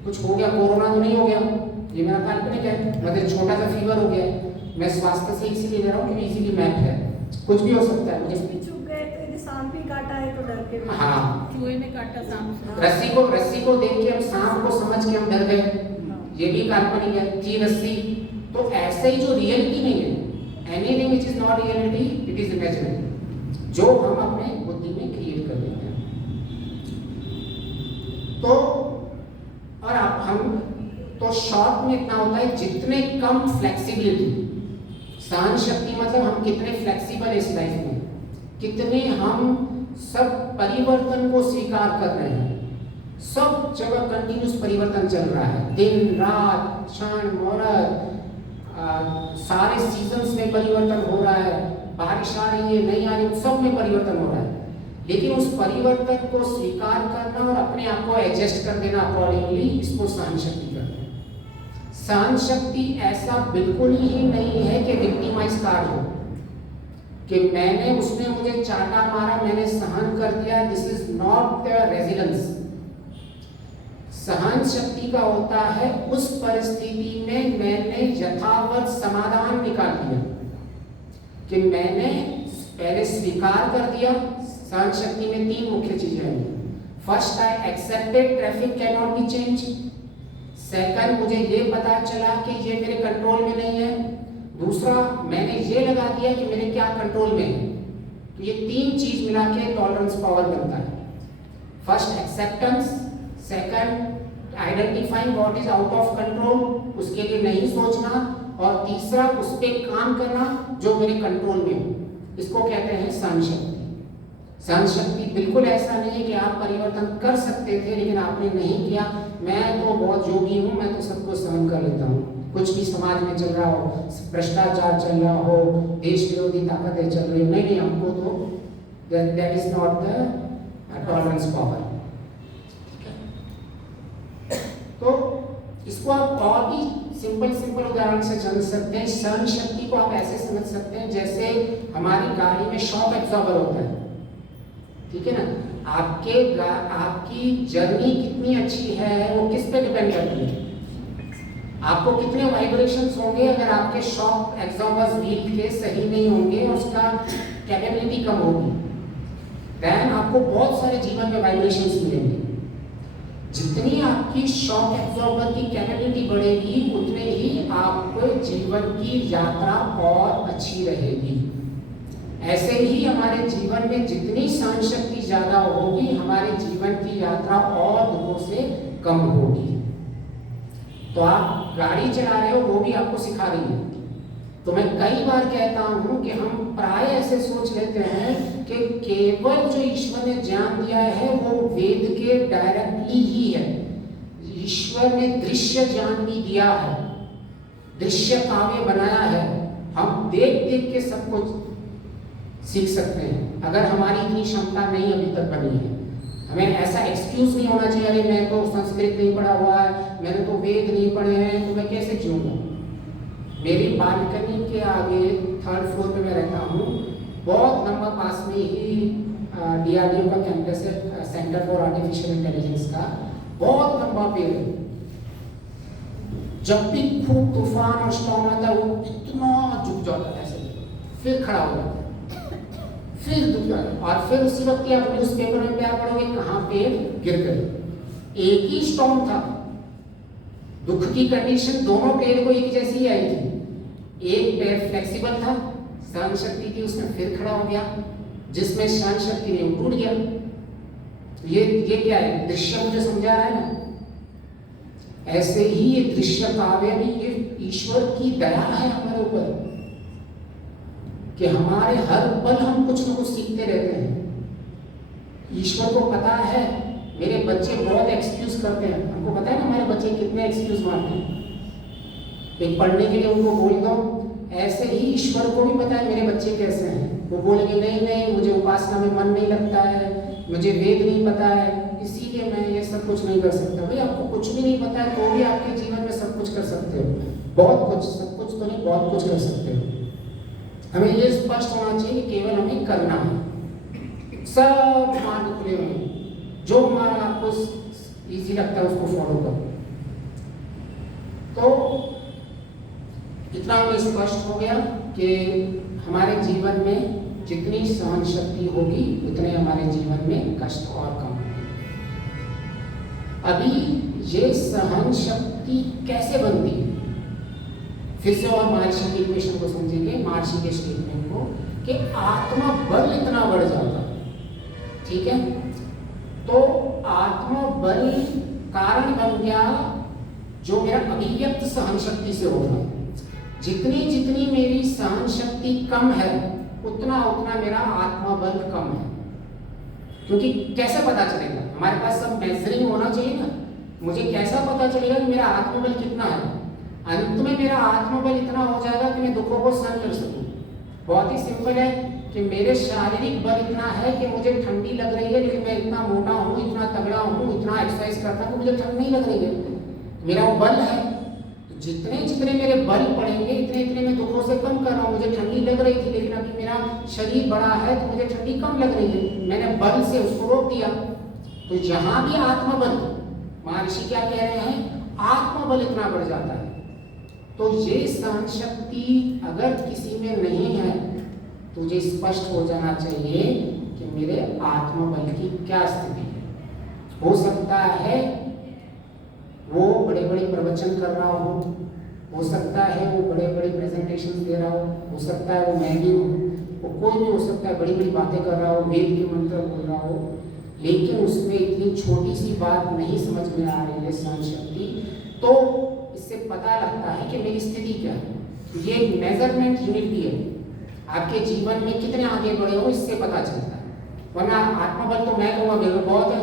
कुछ हो गया, कोरोना तो नहीं हो गया, ये मेरा काल्पनिक है, मतलब छोटा सा फीवर हो गया, मैं स्वास्थ्य से इसीलिए ले रहा हूँ क्योंकि इजीली मैप है, कुछ भी हो सकता है मुझे। चुप गए तो यदि सांप भी काटा है तो डर के हाँ, चूहे ने काटा सांप। रस्सी को देख के हम सांप को समझ के हम डर गए, ये भी काल्पनिक है। थी रस्सी, तो ऐसे ही जो रियलिटी नहीं है, anything which is not reality it is imaginary, जो हम अपने बुद्धि में क्रिएट कर लेते हैं। तो और आप हम तो शॉर्ट में इतना होता है, जितने कम फ्लेक्सिबिलिटी, सहन शक्ति मतलब हम कितने फ्लेक्सिबल इस लाइफ में, कितने हम सब परिवर्तन को स्वीकार कर रहे हैं। सब जगह कंटिन्यूस परिवर्तन चल रहा है, दिन रात क्षण मुहूर्त, सारे सीजन्स में परिवर्तन हो रहा है, बारिश आ रही है नहीं आ रही, सब में परिवर्तन हो रहा है। लेकिन उस परिवर्तन को स्वीकार करना और अपने आप को एडजस्ट कर देना अकॉर्डिंगली, इसको सहन शक्ति करते हैं। सहन शक्ति ऐसा बिल्कुल ही नहीं है कि विक्टिमाइज कार्ड हो, कि मैंने उसने मुझे चाटा मारा मैंने सहन कर दिया, this is not the resilience. सहन शक्ति का होता है उस परिस्थिति में मैंने यथावत समाधान निकाल दिया, कि मैंने पहले स्वीकार कर दिया। सहन शक्ति में 3 मुख्य चीजें हैं। First, I accepted traffic can not be change. Second, मुझे ये पता चला कि ये मेरे कंट्रोल में नहीं है। दूसरा, मैंने ये लगा दिया कि मेरे क्या कंट्रोल में है। तो ये 3 चीज मिला के टॉलरेंस पावर बनता है। First acceptance, second identifying what is out of control, उसके लिए नहीं सोचना, और तीसरा उस पे काम करना जो मेरे कंट्रोल में हो। इसको कहते हैं सहन शक्ति। सहन शक्ति बिल्कुल ऐसा नहीं है कि आप परिवर्तन कर सकते थे लेकिन आपने नहीं किया। मैं तो बहुत योगी हूँ, मैं तो सबको सहन कर लेता हूँ, कुछ भी समाज में चल रहा हो, भ्रष्टाचार चल रहा हो, देश विरोधी ताकतें चल रही हो, नहीं, हमको तो that is not the tolerance power. तो इसको आप और भी सिंपल उदाहरण से समझ सकते हैं। सहन शक्ति को आप ऐसे समझ सकते हैं जैसे हमारी गाड़ी में शॉक एब्जॉर्बर होता है, ठीक है ना। आपकी जर्नी कितनी अच्छी है वो किस पे डिपेंड करती है, आपको कितने वाइब्रेशंस होंगे। अगर आपके शॉक एब्जॉर्बर्स व्हील के सही नहीं होंगे, उसका कैपेबिलिटी कम होगी, देन आपको बहुत सारे जीवन में वाइब्रेशंस मिलेंगे। जितनी आपकी शॉक एब्जॉर्बर की कैपेबिलिटी बढ़ेगी, उतने ही आपको जीवन की यात्रा और अच्छी रहेगी। ऐसे ही हमारे जीवन में जितनी सहन शक्ति ज्यादा होगी, हमारे जीवन की यात्रा और दुखों से कम होगी। तो आप गाड़ी चला रहे हो, वो भी आपको सिखा रही है। तो मैं कई बार कहता हूं कि हम प्राय ऐसे सोच लेते हैं कि केवल जो ईश्वर ने ज्ञान दिया है वो वेद के डायरेक्टली ही है। ईश्वर ने दृश्य ज्ञान भी दिया है, दृश्य काव्य बनाया है, हम देख देख के सब कुछ सीख सकते हैं। अगर हमारी इतनी क्षमता नहीं अभी तक बनी है, हमें ऐसा एक्सक्यूज नहीं होना चाहिए, अरे मैं तो संस्कृत नहीं पढ़ा हुआ है, मैंने तो वेद नहीं पढ़े हैं, तो मैं कैसे जीऊंगा। मेरी बालकनी के आगे 3rd फ्लोर पे मैं रहता हूँ, बहुत लंबा, पास में ही DRDO का कैंपस है, सेंटर फॉर आर्टिफिशियल इंटेलिजेंस का, बहुत लंबा पेड़ है। जब भी खूब तूफान और स्टॉर्म आता है वो इतना झुक जाता है, ऐसे फिर खड़ा हो जाता है, फिर दुख जाता है, और फिर उसी वक्त आप न्यूज़पेपर में क्या पढ़ोगे, कहाँ पेड़ गिर गए। एक ही स्टॉर्म था, दुख की कंडीशन दोनों पेड़ को एक जैसी ही आई थी। एक पेड़ फ्लेक्सिबल था, सहन शक्ति थी, उसमें फिर खड़ा हो गया, जिसमें सहन शक्ति नहीं टूट गया। ये क्या है, दृश्य मुझे समझा रहा है ना। ऐसे ही ये दृश्य काव्य भी ये ईश्वर की दया है हमारे ऊपर, कि हमारे हर पल हम कुछ न कुछ सीखते रहते हैं। ईश्वर को पता है मेरे बच्चे बहुत एक्सक्यूज करते हैं, हमको पता है ना हमारे बच्चे कितने एक्सक्यूज मारते हैं। एक पढ़ने के लिए उनको बोल दो, ऐसे ही ईश्वर को भी पता है मेरे बच्चे कैसे हैं। वो बोलेंगे नहीं मुझे उपासना में मन नहीं लगता है, मुझे वेद नहीं पता है, इसीलिए मैं ये सब कुछ नहीं कर सकता। भाई आपको कुछ भी नहीं पता है तो भी आपके जीवन में सब कुछ कर सकते हो। बहुत कुछ, सब कुछ तो नहीं, बहुत कुछ कर सकते हो। हमें ये स्पष्ट होना चाहिए कि केवल हमें करना है, सब मार्ग खुले हुए हैं, जो मार्ग आपको इजी लगता है उसको फॉलो करो। तो इतना हमें स्पष्ट हो गया कि हमारे जीवन में जितनी सहन शक्ति होगी उतने हमारे जीवन में कष्ट और कम होंगे। अभी ये सहन शक्ति कैसे बनती है, फिर से और महर्षि के इक्वेशन को समझेंगे, महर्षि के स्टेटमेंट को, कि आत्मा बल इतना बढ़ जाता है, ठीक है। तो आत्मा बल कारण बन गया जो मेरा अभिव्यक्त सहन शक्ति से होगा। जितनी जितनी मेरी सहन शक्ति कम है उतना उतना मेरा आत्मा बल कम है। क्योंकि कैसे पता चलेगा, हमारे पास सब मेजरिंग होना चाहिए ना। मुझे कैसा पता चलेगा कि मेरा आत्मबल कितना है? अंत में मेरा आत्मबल इतना हो जाएगा कि मैं दुखों को सहन कर सकूं। बहुत ही सिंपल है कि मेरे शारीरिक बल इतना है कि मुझे ठंडी लग रही है, लेकिन मैं इतना मोटा हूँ, इतना तगड़ा हूँ, इतना एक्सरसाइज करता हूँ, मुझे ठंड नहीं लग रही है। मेरा वो बल है। तो जितने जितने मेरे बल पड़ेंगे इतने इतने मैं दुखों से कम कर रहा हूँ। मुझे ठंडी लग रही थी, लेकिन अभी मेरा शरीर बड़ा है तो मुझे ठंडी कम लग रही है, मैंने बल से उसको रोक दिया। तो यहाँ भी आत्मबल, महर्षि क्या कह रहे हैं, आत्मबल इतना बढ़ जाता है। तो ये सहन शक्ति अगर किसी में नहीं है तो मुझे स्पष्ट हो जाना चाहिए कि मेरे आत्मबल की क्या स्थिति है। हो सकता है वो बड़े बड़े प्रवचन कर रहा हो सकता है वो बड़े बड़े प्रेजेंटेशन दे रहा हो सकता है वो मैं भी हूँ, वो कोई भी हो सकता है, बड़ी बड़ी बातें कर रहा हो, वेद के मंत्र बोल रहा हो, लेकिन उसमें इतनी छोटी सी बात नहीं समझ में आ रही है सहन शक्ति, तो इससे पता लगता है कि मेरी स्थिति क्या है। ये एक मेजरमेंट यूनिट भी है, आपके जीवन में कितने आगे बढ़े हो इससे पता चलता है। वरना आत्मबल तो मैं कहूँगा मेरे में बहुत है,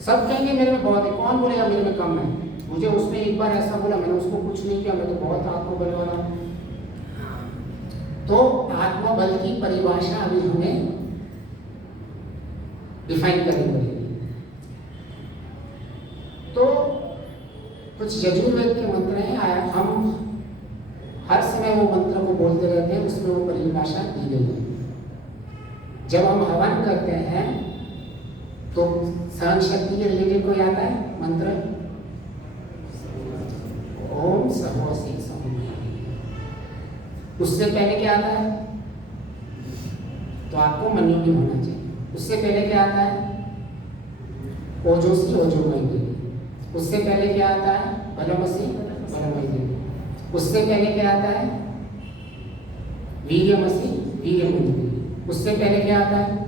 सब कहेंगे मेरे में बहुत है, कौन बोलेगा मेरे में कम है। मुझे उसने एक बार ऐसा बोला, मैंने उसको कुछ नहीं किया, मैं तो बहुत आत्मबल वाला हूँ। तो आत्मबल की परिभाषा अभी हमें डिफाइन करनी पड़ेगी। तो कुछ यजुर्वेद के मंत्र हैं, हम हर समय वो मंत्र को बोलते रहते हैं, उसमें वो परिभाषा दी गई है। जब हम हवन करते हैं तो सहन शक्ति के रिलेटेड कोई आता है मंत्र, ओम सहोसी सहोमि। उससे पहले क्या आता है, तो आपको मन्युनी होना चाहिए। उससे पहले क्या आता है, ओजोसी ओजोमयी। उससे पहले क्या आता है, बलमसी बलमयी। उससे पहले क्या आता है, वीर्यमसी वीर्यमयी। उससे पहले क्या आता है,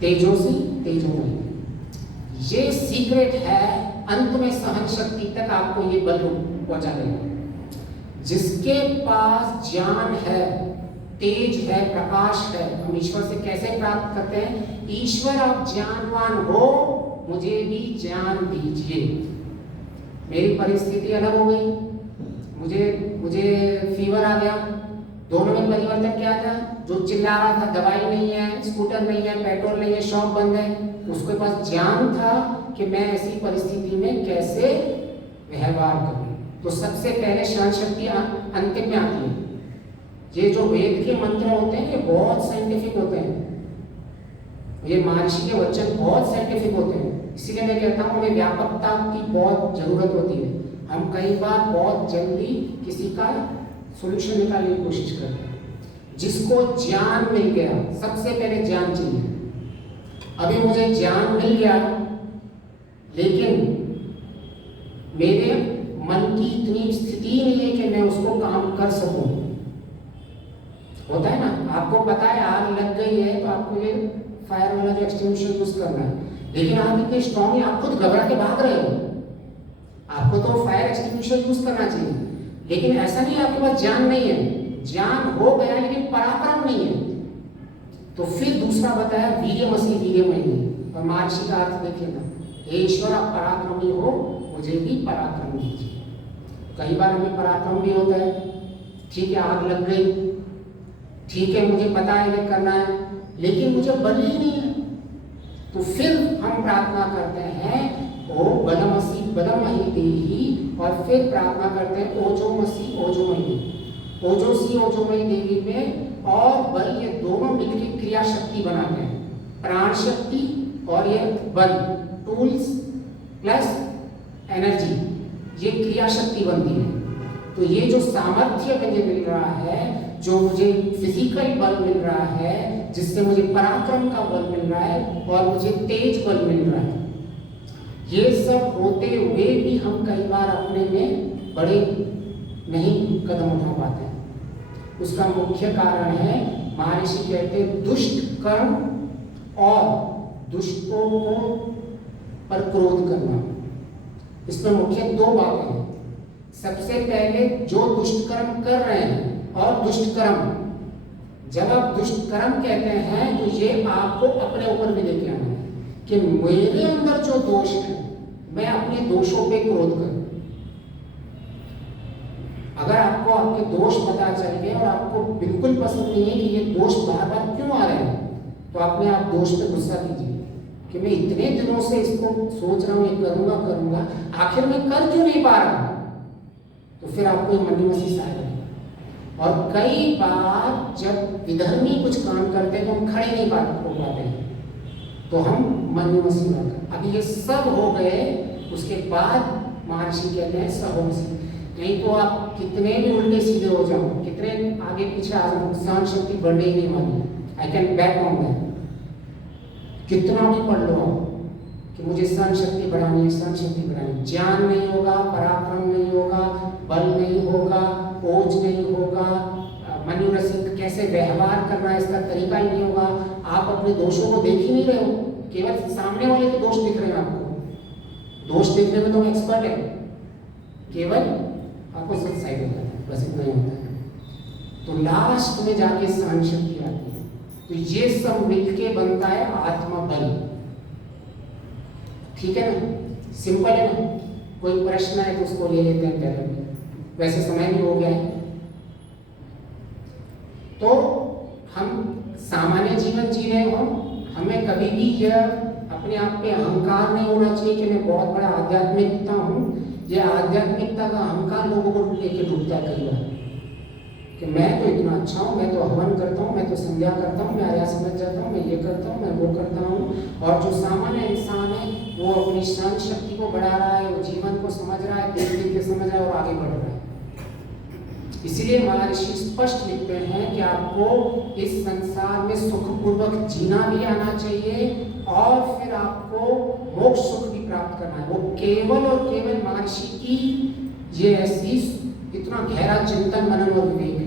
तेजोसी तेजोमयी। ये सीक्रेट है, अंत में सहन शक्ति तक आपको ये बल पहुंचा देगा। जिसके पास ज्ञान है, तेज है, प्रकाश है, हम ईश्वर से कैसे प्राप्त करते हैं, ईश्वर आप ज्ञानवान हो, मुझे भी ज्ञान दीजिए। मेरी परिस्थिति अलग हो गई, मुझे फीवर आ गया, दोनों में परिवर्तन क्या था, जो चिल्ला रहा था दवाई नहीं है, स्कूटर नहीं है, पेट्रोल नहीं है, शॉप बंद है, उसके पास ज्ञान था कि मैं ऐसी परिस्थिति में कैसे व्यवहार करूं। तो सबसे पहले सहन शक्ति अंतिम में आती है। ये जो वेद के मंत्र होते हैं ये बहुत साइंटिफिक होते हैं, ये महर्षि के वचन बहुत साइंटिफिक होते हैं। इसीलिए मैं कहता हूँ हमें व्यापकता की बहुत जरूरत होती है। हम कई बार बहुत जल्दी किसी का सॉल्यूशन निकालने की कोशिश करते हैं। जिसको ज्ञान मिल गया, सबसे पहले ज्ञान चाहिए। अभी मुझे ज्ञान मिल गया, लेकिन मेरे मन की इतनी स्थिति नहीं है कि मैं उसको काम कर सकूं। होता है ना, आपको पता है आग लग गई है तो आपको ये फायर वाला जो एक्सटिंग्विशर यूज करना है, लेकिन आप इतने स्ट्रॉन्ग हैं, आप खुद घबरा के भाग रहे हो। आपको तो फायर एक्सटिंग्विशर यूज करना चाहिए, लेकिन ऐसा नहीं आपके पास ज्ञान नहीं है, ज्ञान हो गया लेकिन पराक्रम नहीं है। तो फिर दूसरा बताया वीर्यमसी वीर्यमयी। और महर्षि का अर्थ देखिए ना, हे ईश्वर आप पराक्रमी हो, मुझे भी पराक्रम दीजिए। कई बार हमें पराक्रम भी होता है, ठीक है आग लग गई, ठीक है मुझे पता है ये करना है, लेकिन मुझे बल ही नहीं है। तो फिर हम प्रार्थना करते हैं ओ बलमसी बलमही देही, और फिर प्रार्थना करते हैं ओजोमसी ओजोमही। ओजोसी ओजोमयी देवी में और बल, ये दोनों मिलकर क्रिया शक्ति बनाते हैं। प्राण शक्ति और ये बल, टूल्स प्लस एनर्जी, ये क्रिया शक्ति बनती है। तो ये जो सामर्थ्य मुझे मिल रहा है, जो मुझे फिजिकल बल मिल रहा है, जिससे मुझे पराक्रम का बल मिल रहा है और मुझे तेज बल मिल रहा है, ये सब होते हुए भी हम कई बार अपने में बड़े नहीं कदम उठा पाते हैं। उसका मुख्य कारण है, महर्षि कहते हैं, दुष्ट कर्म और दुष्टों को पर क्रोध करना। इसमें मुख्य दो बातें हैं। सबसे पहले जो दुष्ट कर्म कर रहे हैं और दुष्ट कर्म, जब आप दुष्ट कर्म कहते हैं तो ये आपको अपने ऊपर भी लेके आना है कि मेरे अंदर जो दोष है, मैं अपने दोषों पे क्रोध करूं। अगर आपको आपके दोष पता चल गए और आपको बिल्कुल पसंद नहीं है कि ये दोष बार बार क्यों आ रहे हैं, तो अपने आप दोष पे गुस्सा कीजिए कि मैं इतने दिनों से इसको सोच रहा हूँ, ये करूंगा करूंगा, आखिर मैं कर क्यों नहीं पा रहा हूं। तो फिर आपको ये मंडी मसीह आएगा। और कई बार जब विधर्मी कुछ काम करते हैं तो हम खड़े नहीं हो पाते हैं, तो हम मंडी मसीह बनकर, अभी ये सब हो गए, उसके बाद महर्षि कहते हैं सहोमसी। नहीं तो आप कितने भी उल्टे सीधे हो जाओ, कितने आगे पीछे आ जाओ, सहन शक्ति बढ़ने ही नहीं वाली। I can back on that. कितना भी पढ़ लो कि मुझे सहन शक्ति बढ़ानी है, सहन शक्ति बढ़ानी, ज्ञान नहीं होगा, पराक्रम नहीं होगा, बल नहीं होगा, ओज नहीं होगा, मनुरसिक कैसे व्यवहार करना है इसका तरीका ही नहीं होगा। आप अपने दोषों को देख ही नहीं रहे हो, केवल सामने वाले के दोष दिख रहे हैं आपको। दोष देखने में तो हम एक्सपर्ट है, केवल आपको सच साइड होता है, बस इतना ही होता है। तो लास्ट में जाके सहन शक्ति आती है। तो ये सब मिलके बनता है आत्मा बल। ठीक है ना, सिंपल है ना। कोई प्रश्न है तो उसको ले लेते हैं पहले, वैसे समय भी हो गया है। तो हम सामान्य जीवन जी रहे हो, हमें कभी भी यह अपने आप पे अहंकार नहीं होना चाहिए कि मैं बहुत बड़ा आध्यात्मिकता हूँ। यह आध्यात्मिकता का अहंकार लोगों को लेके डूबता है कई बार कि मैं तो इतना अच्छा हूँ, मैं तो हवन करता हूँ, मैं तो संध्या करता हूँ, मैं आर्या समझ जाता हूँ, मैं ये करता हूँ, मैं वो करता हूँ। और जो सामान्य इंसान है वो अपनी सहन शक्ति को बढ़ा रहा है, वो जीवन को समझ रहा है, देख देख के समझ रहा है और आगे बढ़ रहा है। इसलिए महर्षि स्पष्ट लिखते हैं कि आपको इस संसार में सुखपूर्वक जीना भी आना चाहिए और फिर आपको मोक्ष सुख भी प्राप्त करना है। वो केवल और केवल महर्षि की ये ऐसी इतना गहरा चिंतन मनन और विवेक है।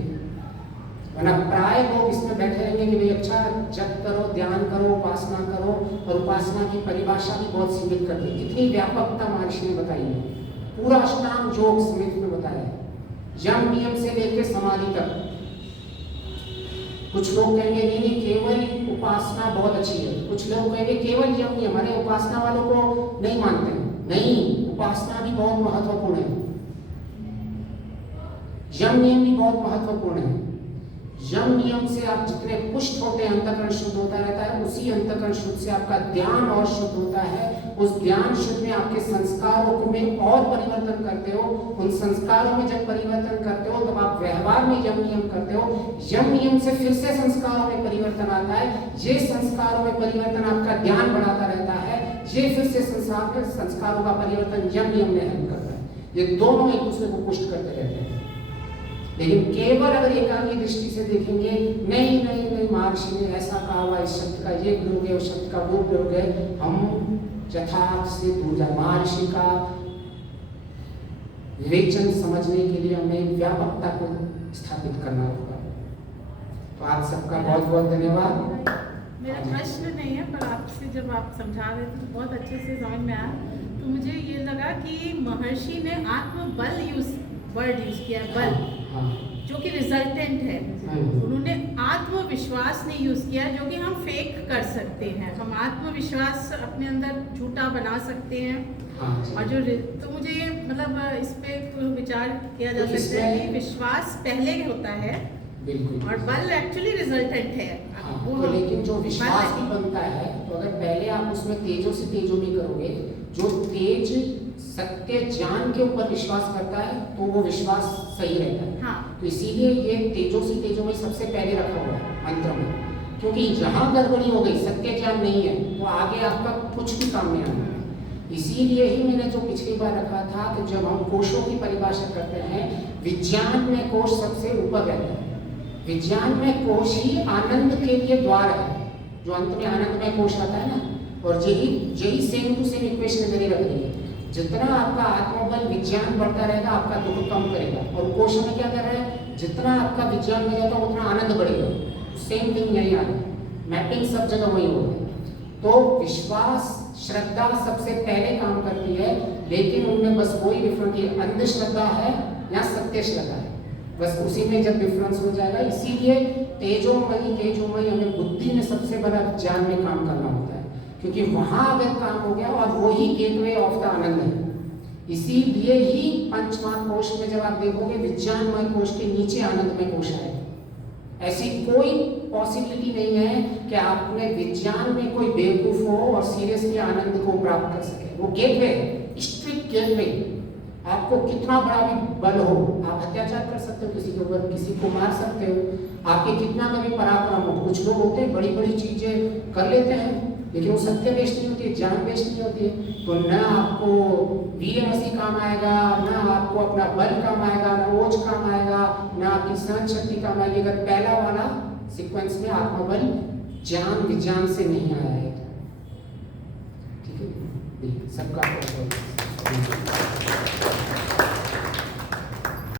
वरना प्राय लोग इसमें बैठे रहेंगे कि भाई अच्छा जप करो, ध्यान करो, उपासना करो, और उपासना की परिभाषा भी बहुत सीमित कर दी। कितनी व्यापकता महर्षि ने बताई है, पूरा अष्टांग योग समेत में बताया है, यम नियम से लेकर समाधि तक। कुछ लोग कहेंगे नहीं नहीं केवल उपासना बहुत अच्छी है, कुछ लोग कहेंगे केवल यम नियम, अरे उपासना वालों को नहीं मानते। नहीं, उपासना भी बहुत महत्वपूर्ण है, यम नियम भी बहुत महत्वपूर्ण है। यम नियम से आप जितने पुष्ट होते हैं, अंतःकरण शुद्ध होता रहता है, उसी अंतःकरण शुद्ध से आपका ध्यान और शुद्ध होता है। उस ध्यान शुद्ध में आपके संस्कारों में और परिवर्तन करते हो। उन संस्कारों में जब परिवर्तन करते हो तब आप व्यवहार में यम नियम करते हो। यम नियम से फिर से संस्कारों में परिवर्तन आता है। ये संस्कारों में परिवर्तन आपका ध्यान बढ़ाता रहता है। ये फिर से संस्कारों का परिवर्तन यम नियम में हेल्प करता है। ये दोनों एक दूसरे को पुष्ट करते रहते हैं। लेकिन केवल अगर एकांगी दृष्टि से देखेंगे, नहीं नहीं नहीं महर्षि ने ऐसा कहा हुआ, इस शब्द का ये प्रयोग है, उस शब्द का वो प्रयोग है, हम यथार्थ से दूर जाए। महर्षि का विवेचन समझने के लिए हमें व्यापकता को स्थापित करना होगा। तो आप सबका बहुत बहुत धन्यवाद। मेरा प्रश्न नहीं है, पर आपसे जब आप समझा रहे थे तो बहुत अच्छे से समझ में आया। तो मुझे ये लगा कि महर्षि ने आत्मबल वर्ड यूज किया, बल, जो कि रिजल्टेंट है। उन्होंने आत्मविश्वास नहीं यूज किया, जो कि हम फेक कर सकते हैं। हम आत्मविश्वास अपने अंदर झूठा बना सकते हैं। और जो तो मुझे ये मतलब इस पे विचार किया जा सकता है कि विश्वास पहले होता है बिल्कुल। और बल एक्चुअली रिजल्टेंट है। हाँ, वो तो हम- लेकिन जो विश्वास बल- भी बनता है, तो अगर पहले आप उसमें तेजो से तेजो नहीं करोगे, जो तेज सत्य ज्ञान के ऊपर विश्वास करता है तो वो विश्वास सही रहता है। हाँ। तो इसीलिए ये तेजो से तेजो में सबसे पहले रखा हुआ है मंत्र में, क्योंकि जहाँ गड़बड़ी हो गई, सत्य ज्ञान नहीं है, तो आगे आपका कुछ भी काम नहीं आना। इसीलिए ही मैंने जो पिछली बार रखा था कि जब हम कोशों की परिभाषा करते हैं, विज्ञान में कोश सबसे ऊपर रहता है। विज्ञान में कोश ही आनंद के लिए द्वार है, जो अंत में आनंद में कोश आता है ना। और यही सेम टू सेम इक्वेशन मैंने रख दी है। जितना आपका आत्मबल विज्ञान बढ़ता रहेगा, आपका दुख कम करेगा। और कोश में क्या कर रहा है, जितना आपका विज्ञान में जाता है उतना आनंद बढ़ेगा। सेम थिंग यही आ रहा है, मैपिंग सब जगह वही होगा। तो विश्वास श्रद्धा सबसे पहले काम करती है, लेकिन उनमें बस वही डिफरेंस है, अंधश्रद्धा है या सत्य श्रद्धा है, बस उसी में जब डिफरेंस हो जाएगा। इसीलिए तेजोमयी हमें बुद्धि में सबसे बड़ा ज्ञान में काम करना होता है, क्योंकि वहां अगर काम हो गया, और वही गेटवे ऑफ द आनंद है। इसीलिए ही पंचमा कोश में जब आप देखोगे, विज्ञानमय कोश के नीचे आनंदमय कोश है। ऐसी कोई पॉसिबिलिटी नहीं है कि आपने विज्ञान में कोई बेवकूफ हो और सीरियसली आनंद को प्राप्त कर सके। वो गेटवे, स्ट्रिक्ट गेटवे। आपको कितना बड़ा भी बल हो, आप अत्याचार कर सकते हो किसी के ऊपर, किसी को मार सकते हो, आपके कितना का भी पराक्रम हो। कुछ लोग होते हैं बड़ी बड़ी चीजें कर लेते हैं, लेकिन वो सत्य बेस्ड नहीं होती है, ज्ञान बेस्ड नहीं होती है। तो न आपको वीरमसी काम आएगा, न आपको अपना बल काम आएगा, न ओज काम आएगा, न आपकी सहन शक्ति काम आएगी, अगर पहला वाला सीक्वेंस में आत्मबल ज्ञान विज्ञान से नहीं आया है। ठीक है, सबका